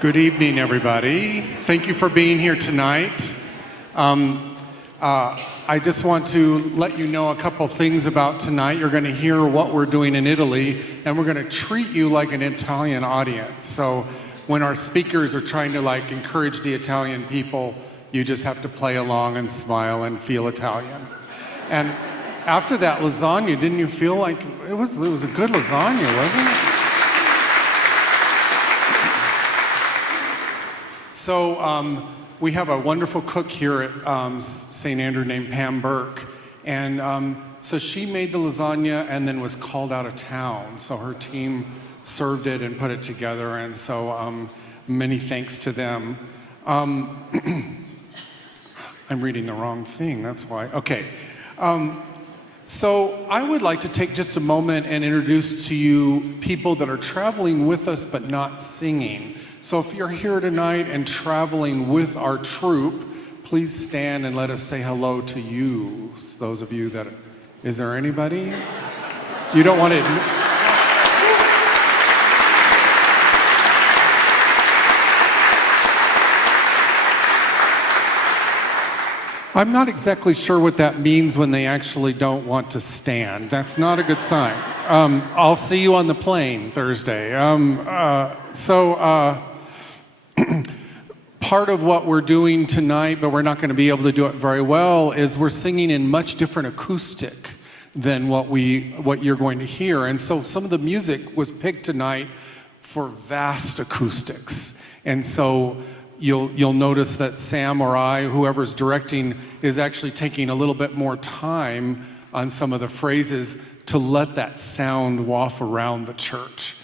Good evening, everybody. Thank you for being here tonight. I just want to let you know a couple things about tonight. You're going to hear what we're doing in Italy, and we're going to treat you like an Italian audience. So when our speakers are trying to encourage the Italian people, you just have to play along and smile and feel Italian. And after that lasagna, didn't you feel like it was a good lasagna, wasn't it? So we have a wonderful cook here at St. Andrew named Pam Burke. And so she made the lasagna and then was called out of town. So her team served it and put it together. And so many thanks to them. I'm reading the wrong thing, that's why. Okay. So I would like to take just a moment and introduce to you people that are traveling with us but not singing. So if you're here tonight and traveling with our troupe, please stand and let us say hello to you. Those of you that, is there anybody? You don't want to I'm not exactly sure what that means when they actually don't want to stand. That's not a good sign. I'll see you on the plane Thursday. Part of what we're doing tonight, but we're not going to be able to do it very well, is we're singing in much different acoustic than what you're going to hear. And so some of the music was picked tonight for vast acoustics. And so you'll notice that Sam or I, whoever's directing, is actually taking a little bit more time on some of the phrases to let that sound waft around the church.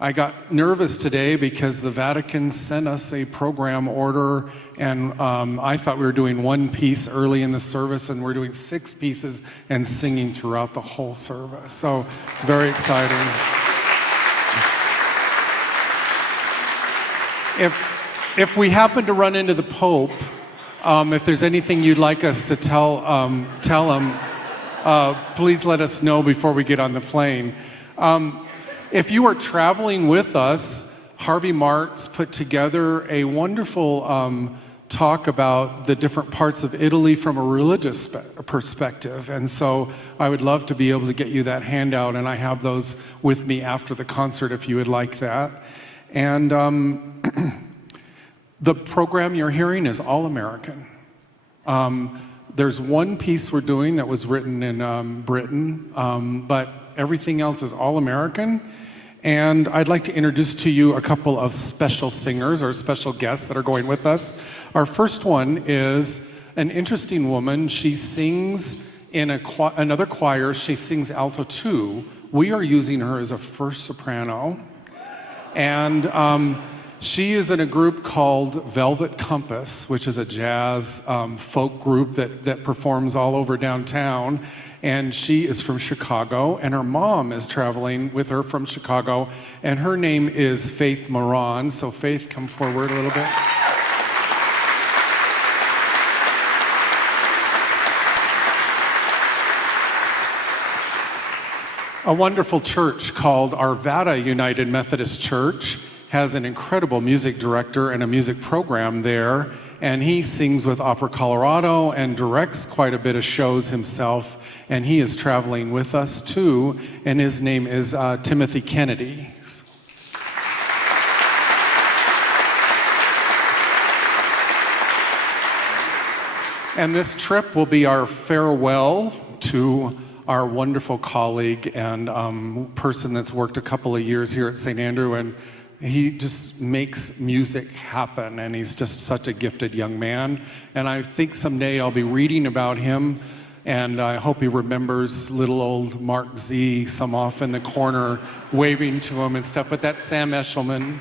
I got nervous today because the Vatican sent us a program order, and I thought we were doing one piece early in the service, and we're doing 6 pieces and singing throughout the whole service. So it's very exciting. If we happen to run into the Pope, if there's anything you'd like us to tell him, please let us know before we get on the plane. If you are traveling with us, Harvey Marks put together a wonderful talk about the different parts of Italy from a religious perspective. And so I would love to be able to get you that handout, and I have those with me after the concert if you would like that. And the program you're hearing is all American. There's one piece we're doing that was written in Britain, but everything else is all American. And I'd like to introduce to you a couple of special singers or special guests that are going with us. Our first one is an interesting woman. She sings in another choir. She sings alto too. We are using her as a first soprano. And she is in a group called Velvet Compass, which is a jazz folk group that performs all over downtown. And she is from Chicago, and her mom is traveling with her from Chicago, and her name is Faith Moran. So Faith, come forward a little bit. A wonderful church called Arvada United Methodist Church has an incredible music director and a music program there, and he sings with Opera Colorado and directs quite a bit of shows himself. And he is traveling with us too, and his name is Timothy Kennedy. And this trip will be our farewell to our wonderful colleague and person that's worked a couple of years here at St. Andrew, and he just makes music happen, and he's just such a gifted young man. And I think someday I'll be reading about him. And I hope he remembers little old Mark Z, some off in the corner, waving to him and stuff. But that's Sam Eshelman.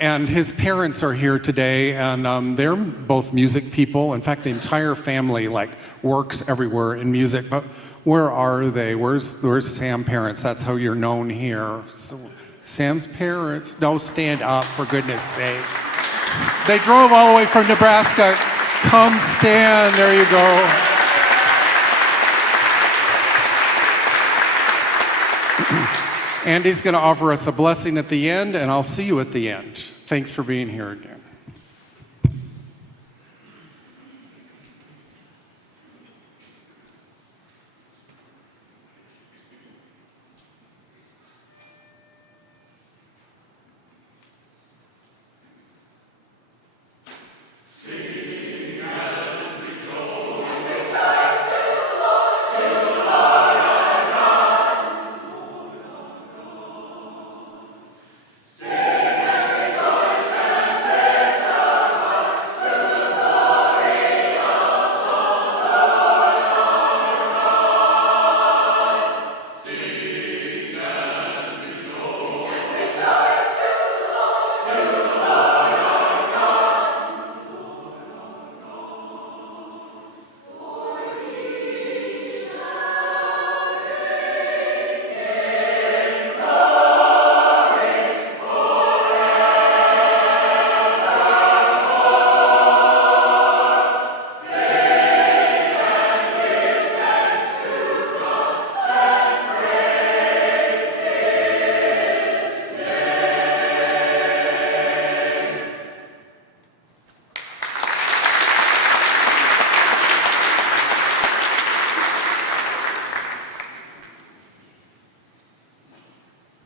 And his parents are here today, and they're both music people. In fact, the entire family works everywhere in music. But where are they? Where's Sam's parents? That's how you're known here. So, Sam's parents, don't stand up for goodness sake. They drove all the way from Nebraska. Come stand, there you go. Andy's going to offer us a blessing at the end, and I'll see you at the end. Thanks for being here again.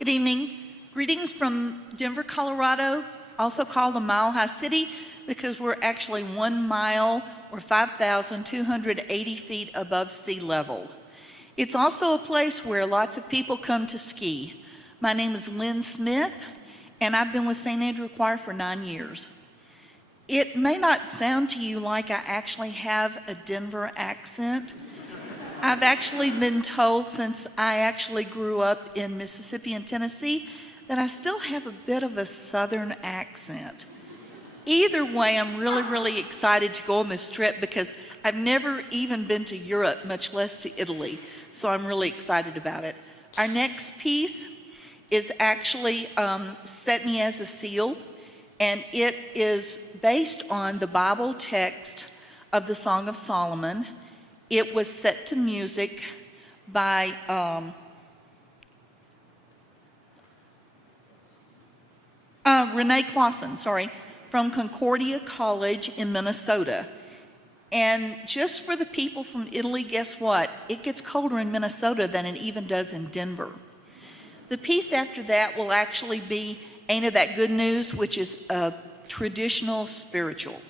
Good evening. Greetings from Denver, Colorado, also called the Mile High City because we're actually 1 mile or 5,280 feet above sea level. It's also a place where lots of people come to ski. My name is Lynn Smith, and I've been with St. Andrew Choir for 9 years. It may not sound to you like I actually have a Denver accent. I've actually been told since I actually grew up in Mississippi and Tennessee that I still have a bit of a Southern accent. Either way, I'm really excited to go on this trip because I've never even been to Europe, much less to Italy, so I'm really excited about it. Our next piece is actually Set Me as a Seal, and it is based on the Bible text of the Song of Solomon. It was set to music by Renee Clausen, from Concordia College in Minnesota. And just for the people from Italy, guess what? It gets colder in Minnesota than it even does in Denver. The piece after that will actually be Ain't It That Good News, which is a traditional spiritual.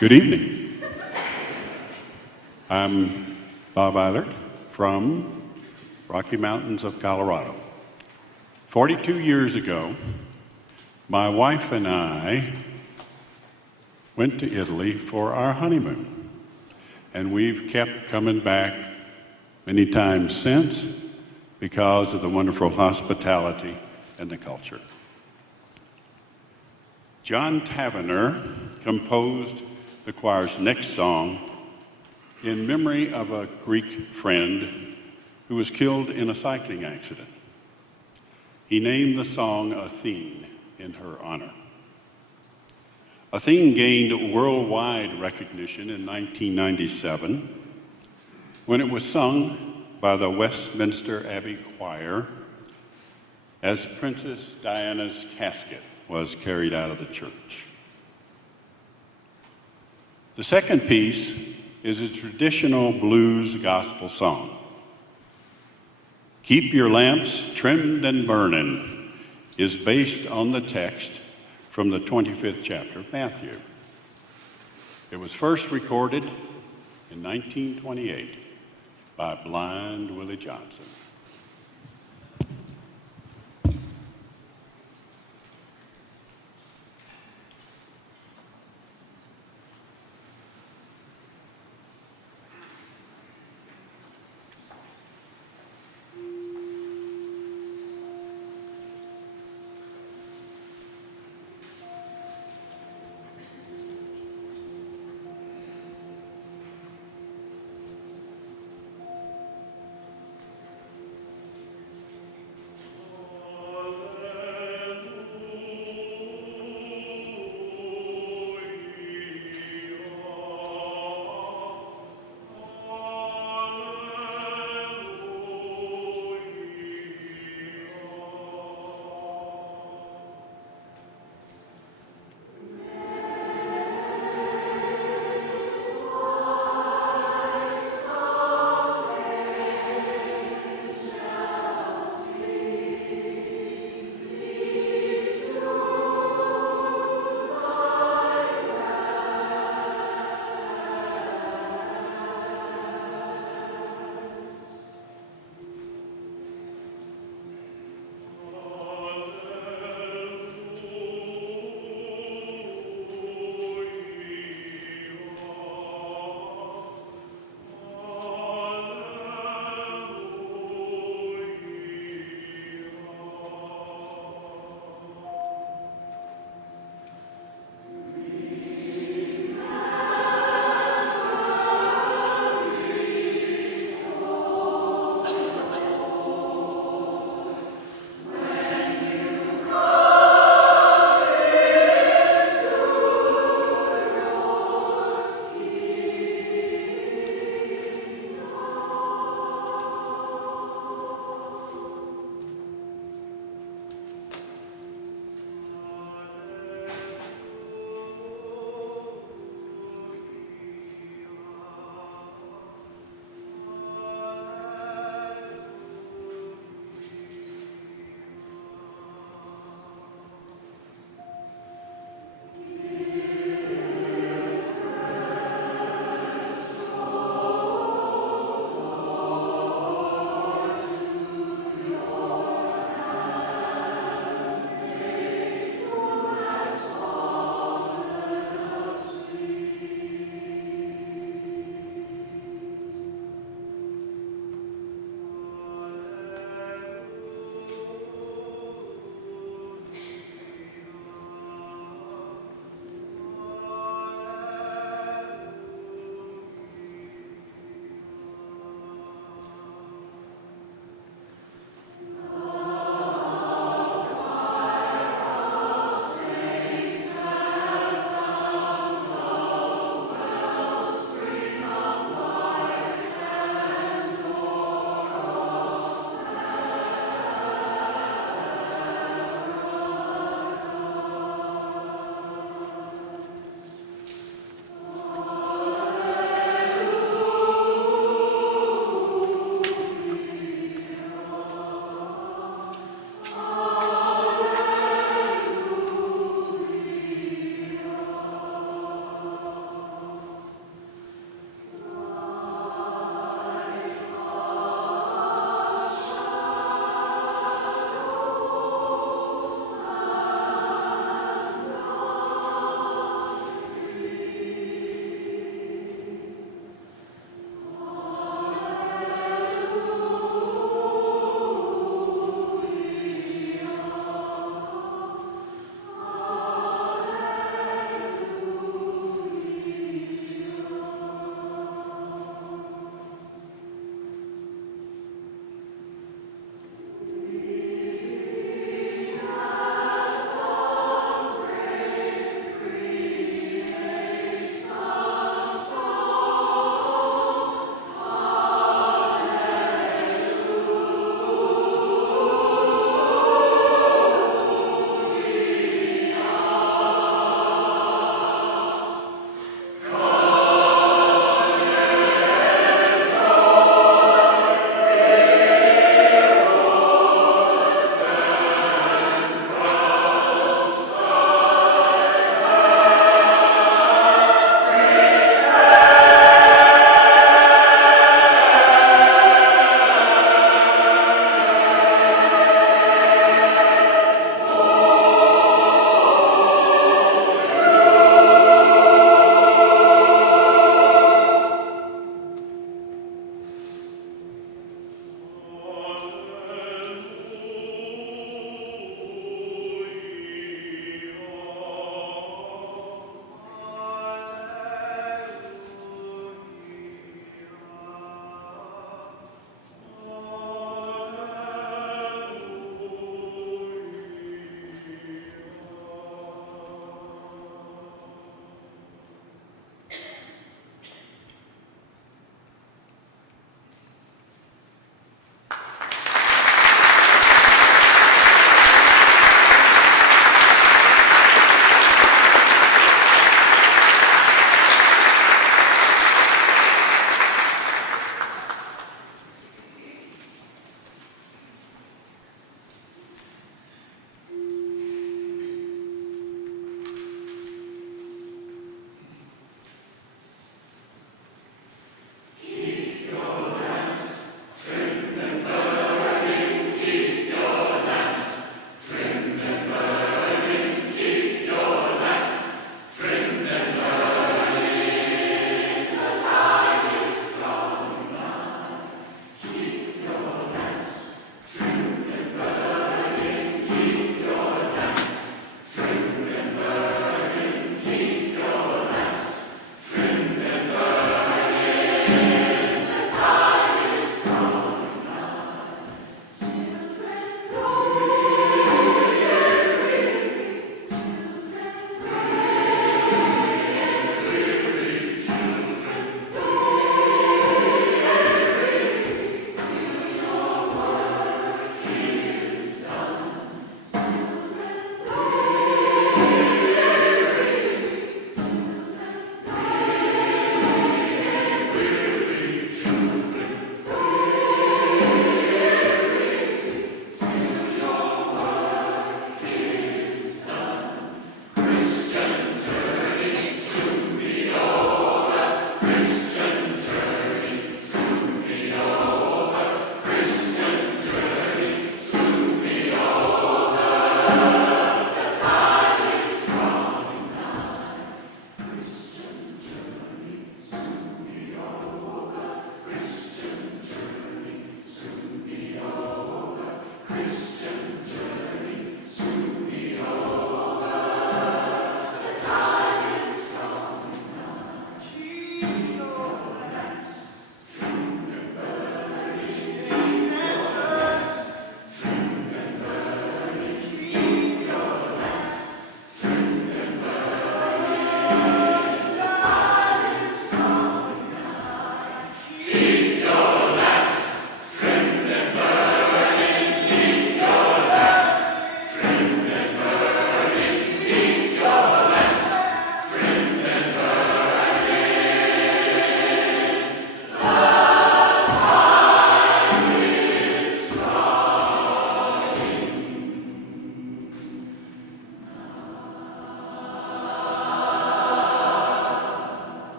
Good evening. I'm Bob Eilert from Rocky Mountains of Colorado. 42 years ago, my wife and I went to Italy for our honeymoon, and we've kept coming back many times since because of the wonderful hospitality and the culture. John Tavener composed the choir's next song in memory of a Greek friend who was killed in a cycling accident. He named the song Athene in her honor. Athene gained worldwide recognition in 1997 when it was sung by the Westminster Abbey Choir as Princess Diana's casket was carried out of the church. The second piece is a traditional blues gospel song. Keep Your Lamps Trimmed and Burning is based on the text from the 25th chapter of Matthew. It was first recorded in 1928 by Blind Willie Johnson.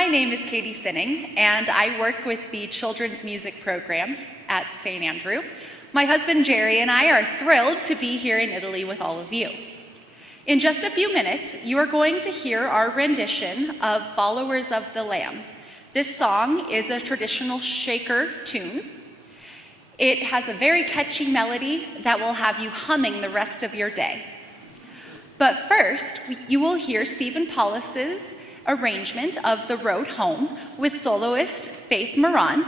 my name is Katie Sinning, and I work with the Children's Music Program at St. Andrew. My husband Jerry and I are thrilled to be here in Italy with all of you. In just a few minutes, you are going to hear our rendition of Followers of the Lamb. This song is a traditional shaker tune. It has a very catchy melody that will have you humming the rest of your day. But first, you will hear Stephen Paulus's arrangement of The Road Home with soloist Faith Moran.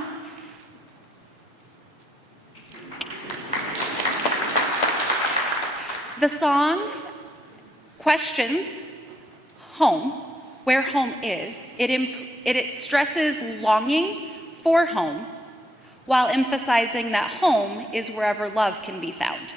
The song questions home, where home is. It stresses longing for home while emphasizing that home is wherever love can be found.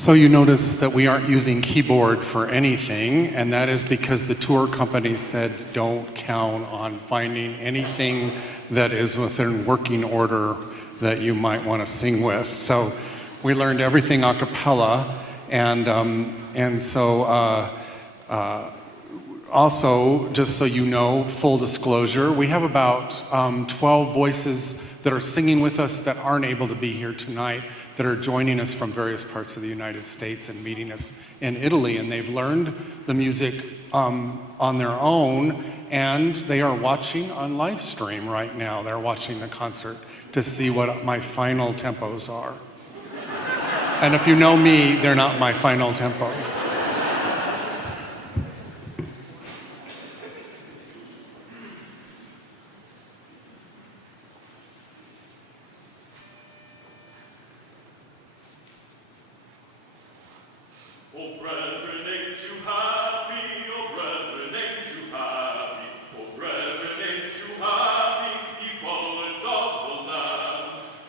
So you notice that we aren't using keyboard for anything, and that is because the tour company said don't count on finding anything that is within working order that you might want to sing with. So we learned everything a cappella, and so also, just so you know, full disclosure, we have about 12 voices that are singing with us that aren't able to be here tonight, that are joining us from various parts of the United States and meeting us in Italy. And they've learned the music on their own, and they are watching on live stream right now. They're watching the concert to see what my final tempos are. And if you know me, they're not my final tempos. Oh, brethren, ain't you happy? Oh, brethren, ain't you happy? Oh, brethren, ain't you happy? Ye followers of the Lamb.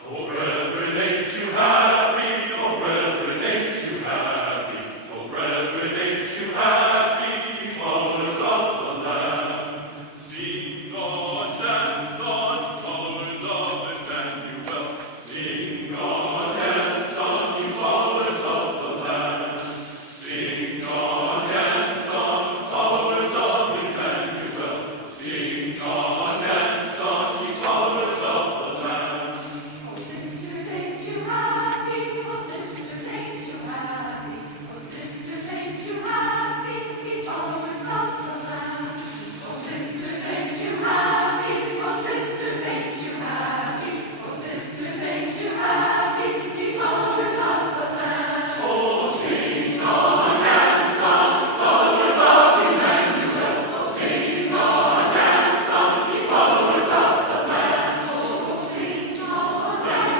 Oh, brethren, ain't you happy? Oh, brethren, ain't you happy? Oh, brethren, ain't you happy? Ye followers of the Lamb. Sing on, dance on, followers of Emmanuel. Sing on, dance on, you followers of the Lamb. Sing on and song, followers of Emmanuel. Sing on and song, ye followers of the Lamb. Oh, sisters, ain't you happy? Oh, sisters, ain't you happy? Oh, sisters, ain't you happy? Ye followers of the Lamb. Oh, sisters, ain't you happy? Oh, sisters, ain't you happy? Oh, sisters, ain't you happy? Ye followers of the Lamb. Oh, sing on and song, followers of Emmanuel. Oh, sing on and song, ye followers of the Lamb. Oh, sing on and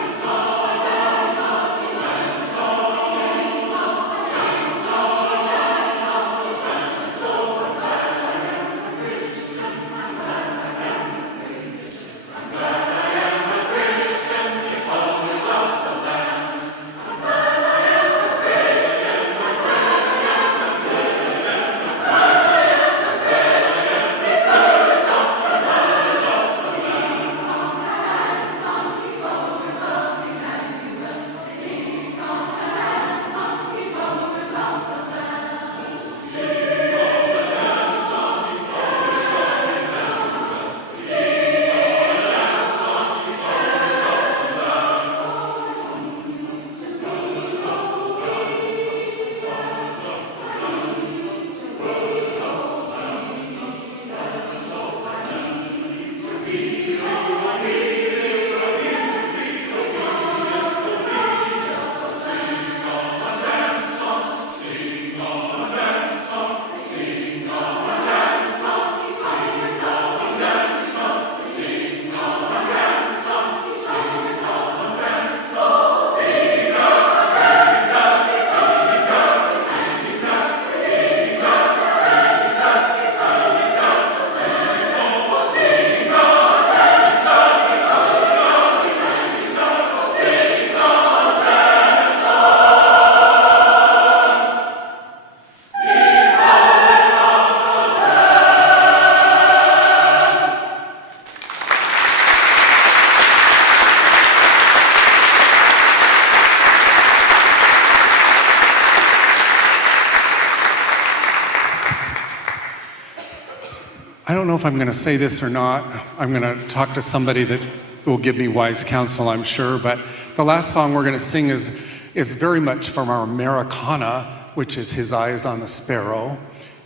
I don't know if I'm going to say this or not. I'm going to talk to somebody that will give me wise counsel, I'm sure. But the last song we're going to sing is very much from our Americana, which is His Eyes on the Sparrow.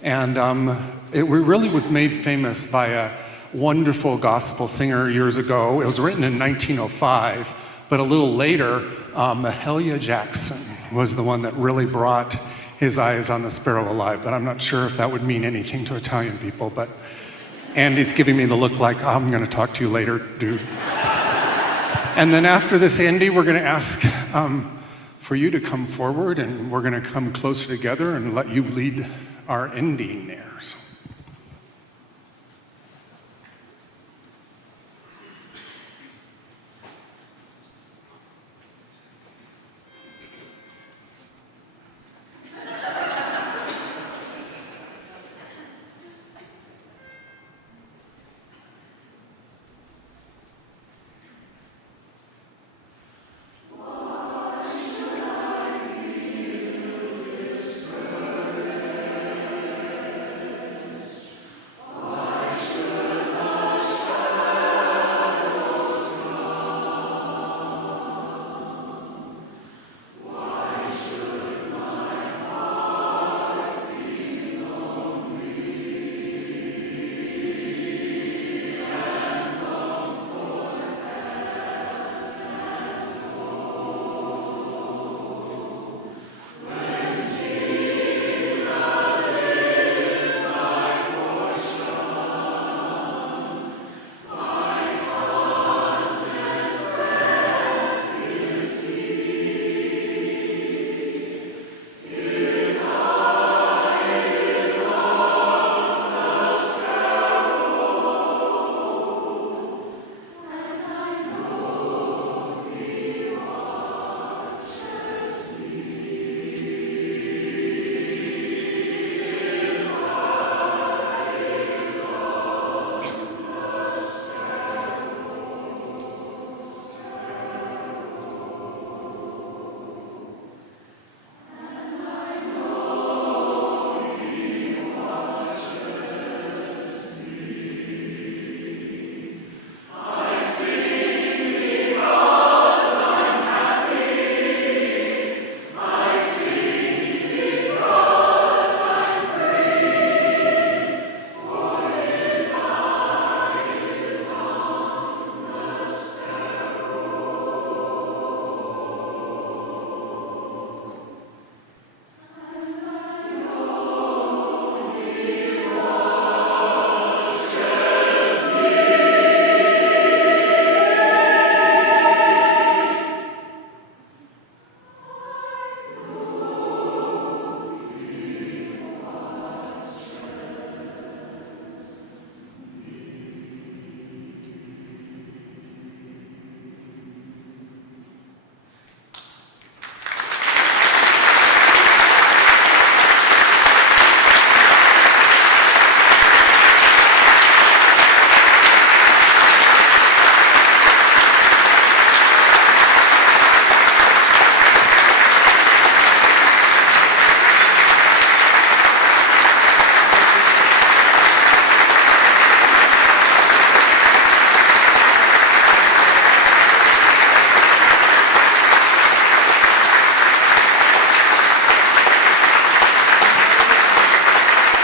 And it really was made famous by a wonderful gospel singer years ago. It was written in 1905, but a little later, Mahalia Jackson was the one that really brought His Eyes on the Sparrow alive. But I'm not sure if that would mean anything to Italian people. But Andy's giving me the look like, I'm going to talk to you later, dude. And then after this, Andy, we're going to ask for you to come forward, and we're going to come closer together and let you lead our ending there. So.